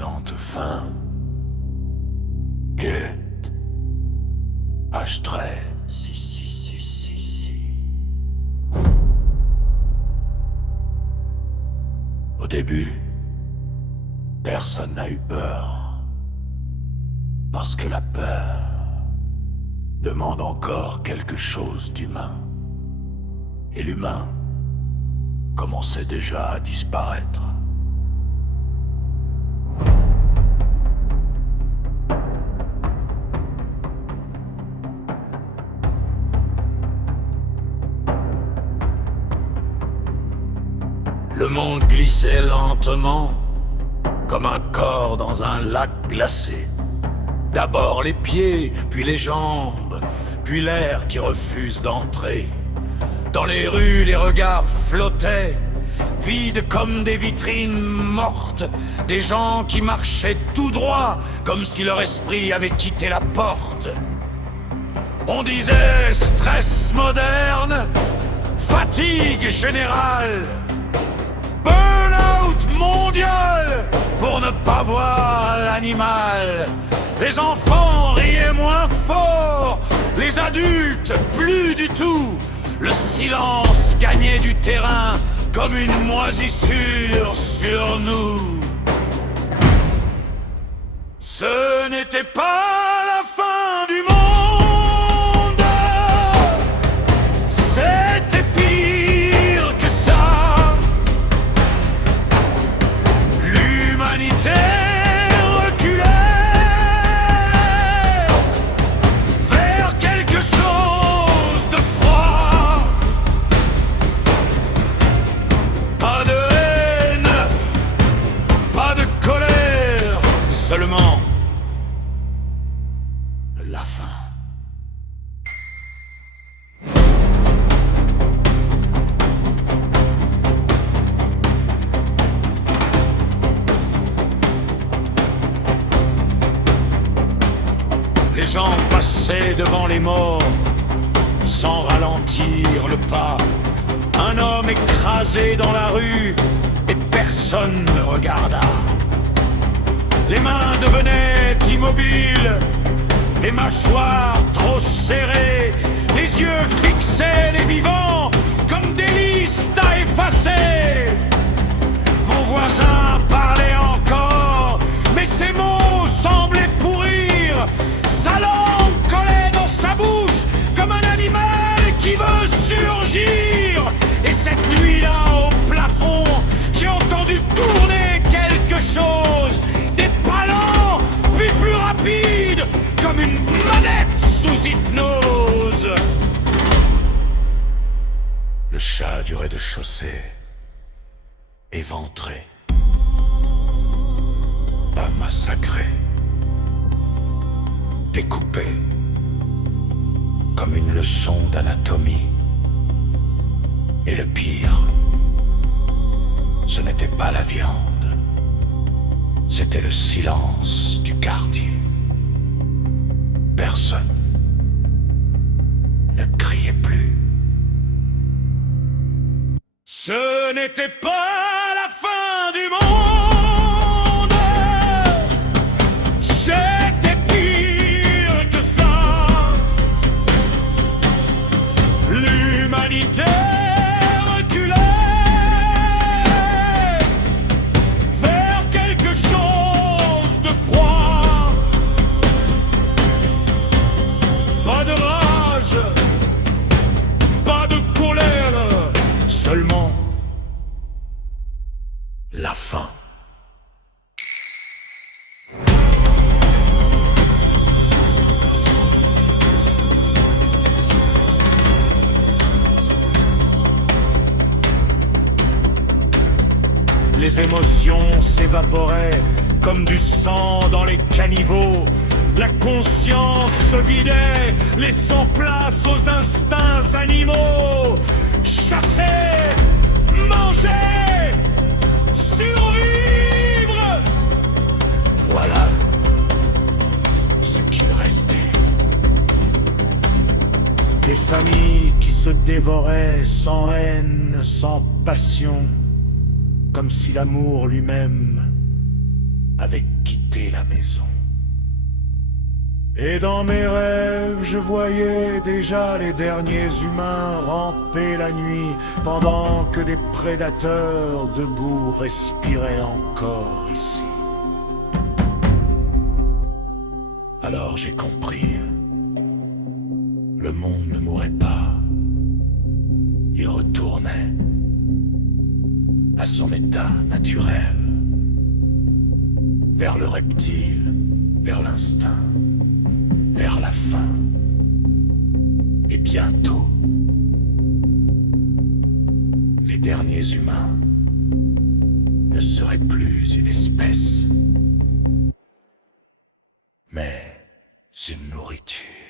lente fin. Goethe. H13. Si. Au début, personne n'a eu peur. Parce que la peur demande encore quelque chose d'humain. Et l'humain commençait déjà à disparaître. Le monde glissait lentement, comme un corps dans un lac glacé. D'abord les pieds, puis les jambes, puis l'air qui refuse d'entrer. Dans les rues, les regards flottaient, vides comme des vitrines mortes. Des gens qui marchaient tout droit, comme si leur esprit avait quitté la porte. On disait stress moderne, fatigue générale, burn-out mondial, pour ne pas voir l'animal. Les enfants riaient moins fort, les adultes plus du tout. Le silence gagnait du terrain comme une moisissure sur nous. Ce n'était pas la fin du monde, c'était pire que ça. L'humanité reculait vers quelque chose de froid. Pas de haine, pas de colère, seulement la fin. Les gens passaient devant les morts sans ralentir le pas. Un homme écrasé dans la rue et personne ne regarda. Les mains devenaient immobiles, les mâchoires trop serrées, les yeux fixaient les vivants comme des listes à effacer. Mon voisin parlait encore, mais ses mots semblaient pourrir. Sa langue collait dans sa bouche comme un animal qui veut surgir. Et cette nuit-là, au plafond, j'ai entendu tourner quelque chose. Des ballons, puis plus rapides, comme une manette sous hypnose. Le chat du rez-de-chaussée, éventré, pas massacré, découpé, comme une leçon d'anatomie. Et le pire, ce n'était pas la viande, c'était le silence du quartier. Personne ne criait plus. Ce n'était pas la fin du monde, c'était pire que ça. L'humanité reculait vers quelque chose de froid. Pas de rage, pas de colère, seulement la fin. Les émotions s'évaporaient comme du sang dans les caniveaux. La conscience se vidait, laissant place aux instincts animaux. Chasser, manger, survivre. Voilà ce qu'il restait. Des familles qui se dévoraient sans haine, sans passion, comme si l'amour lui-même avait quitté la maison. Et dans mes rêves, je voyais déjà les derniers humains ramper la nuit, pendant que des prédateurs debout respiraient encore ici. Alors j'ai compris. Le monde ne mourrait pas. Il retournait à son état naturel, vers le reptile, vers l'instinct, vers la faim. Et bientôt, les derniers humains ne seraient plus une espèce, mais une nourriture.